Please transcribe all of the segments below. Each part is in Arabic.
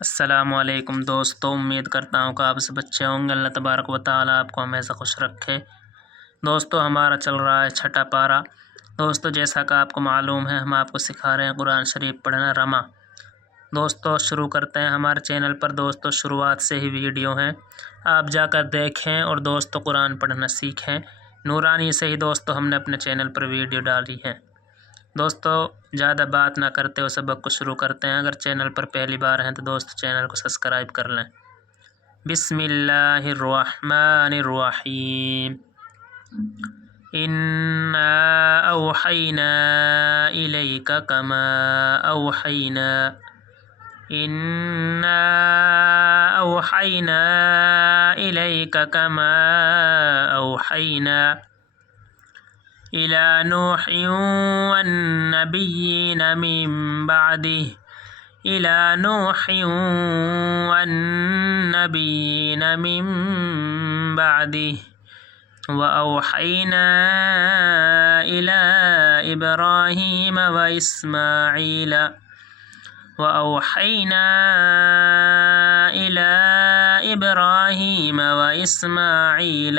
अस्सलामुअलैकुम दोस्तों, उम्मीद करता हूँ कि आप सब अच्छे होंगे। अल्लाह तबारक व तआला आपको हमेशा खुश रखे। दोस्तों, हमारा चल रहा है छठा पारा। दोस्तों, जैसा कि आपको मालूम है, हम आपको सिखा रहे हैं कुरान शरीफ पढ़ना रमा। दोस्तों, शुरू करते हैं। हमारे चैनल पर दोस्तों शुरुआत से ही वीडियो हैं, आप जाकर देखें और दोस्तों कुरान पढ़ना सीखें। नूरानी से ही दोस्तों हमने अपने चैनल पर वीडियो डाली है। दोस्तों, ज़्यादा बात ना करते हुए सबक को शुरू करते हैं। अगर चैनल पर पहली बार हैं तो दोस्तों चैनल को सब्सक्राइब कर लें। बिस्मिल्लाहिर्रहमानिर्रहीम। इन्ना औहैना इलैका कमा औहैना इन्ना औहैना इलैका कमा औहैना इला नूहिन वन्नबिय्यीन मिन बअदिह इला नूहिन वन्नबिय्यीन मिन बअदिह व औहैना इला इब्राहीम व इस्माईल व औहैना इला इब्राहीम व इस्माईल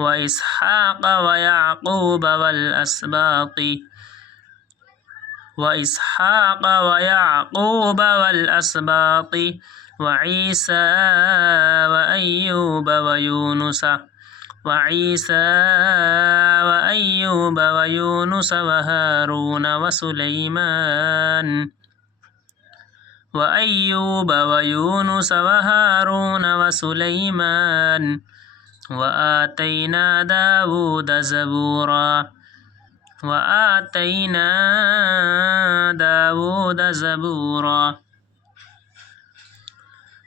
व इसहाक़ व याक़ूब वल अस्बाति व ईसा व अय्यूब व यूनुस व हारून व सुलैमान व आतैना दाऊद ज़बूरा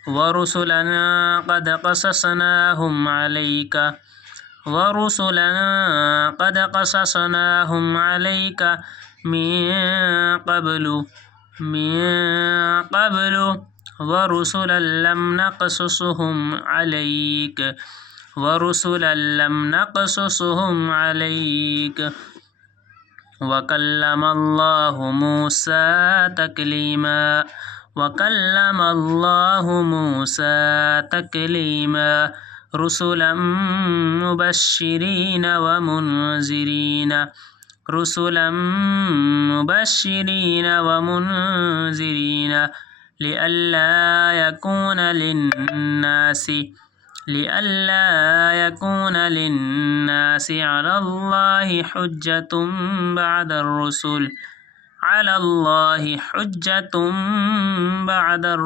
व रुसुलन क़द क़ससनाहुम अलैका मिन क़ब्लु व रुसुलन लम नक़सुसहुम अलैक व कल्लमल्लाहु मूसा तकलीमा रुसुलन मुबश्शिरीन व मुनज़िरीन लिअल्ला यकून लिन्नासि अलल्लाहि हुज्जतुम बअदर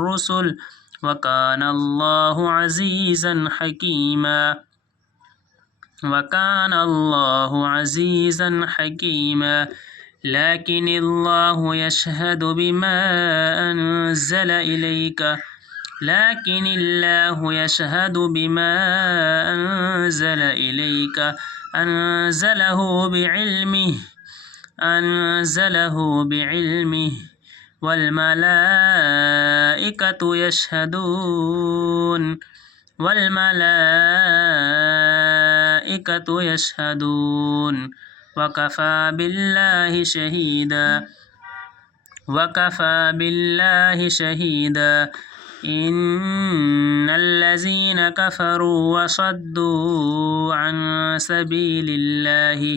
रुसुल व कानल्लाहु अज़ीज़न हकीमा। लाकिनिल्लाहु यशहदु बिमा अनज़ल इलैका अनज़लहु बिइल्मिहि वल मलाइकतु यशहदून व कफ़ा बिल्लाहि शहीदा। इन्नल्लज़ीन कफ़रू व सद्दू अन सबीलिल्लाहि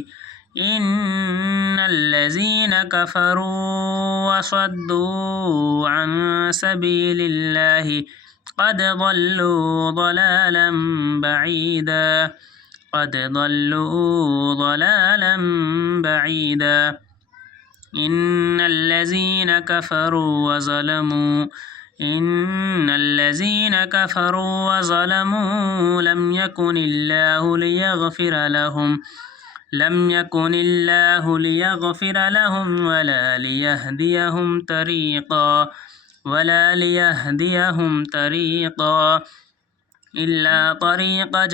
क़द ضلوا ضلالا بعيدا إن الذين كفروا وظلموا لم يكن الله ليغفر لهم ولا ليهديهم طريقا إلا طريق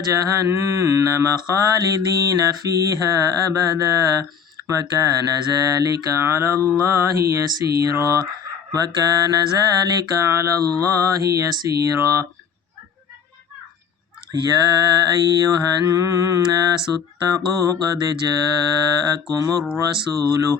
جهنم خالدين فيها أبدا وكان ذلك على الله يسيرا। يا أيها الناس اتقوا قد جاءكم الرسول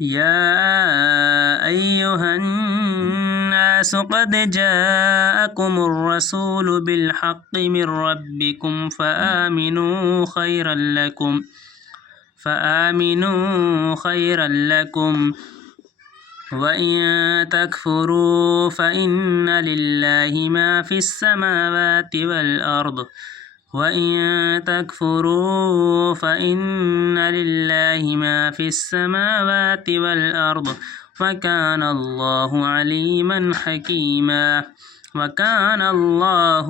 يا أيها الناس قد جاءكم الرسول بالحق من ربكم فآمنوا خيرا لكم وإن تكفروا فإن لله ما في السماوات والأرض وكان الله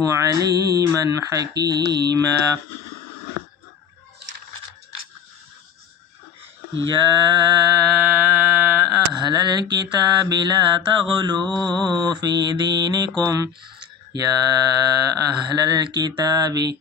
عليما حكيما يا أهل الكتاب لا تغلوا في دينكم يا أهل الكتاب